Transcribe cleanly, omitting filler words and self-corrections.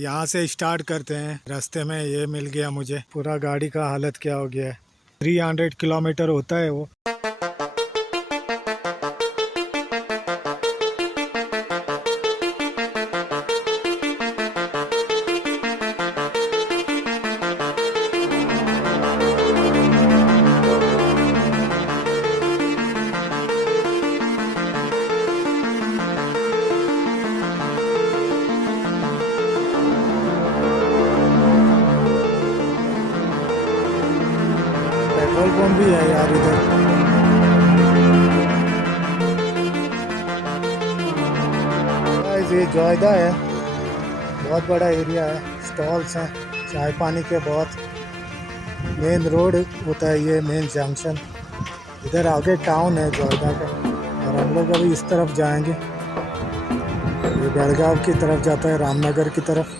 यहाँ से स्टार्ट करते हैं। रास्ते में ये मिल गया मुझे, पूरा गाड़ी का हालत क्या हो गया है। 300 किलोमीटर होता है वो। पेट्रोल पंप भी है यार इधर। ये जोइदा है, बहुत बड़ा एरिया है, स्टॉल्स हैं चाय पानी के। बहुत मेन रोड होता है ये, मेन जंक्शन। इधर आगे टाउन है जोइदा का, और हम लोग अभी इस तरफ जाएंगे। ये बेलगाव की तरफ जाता है, रामनगर की तरफ।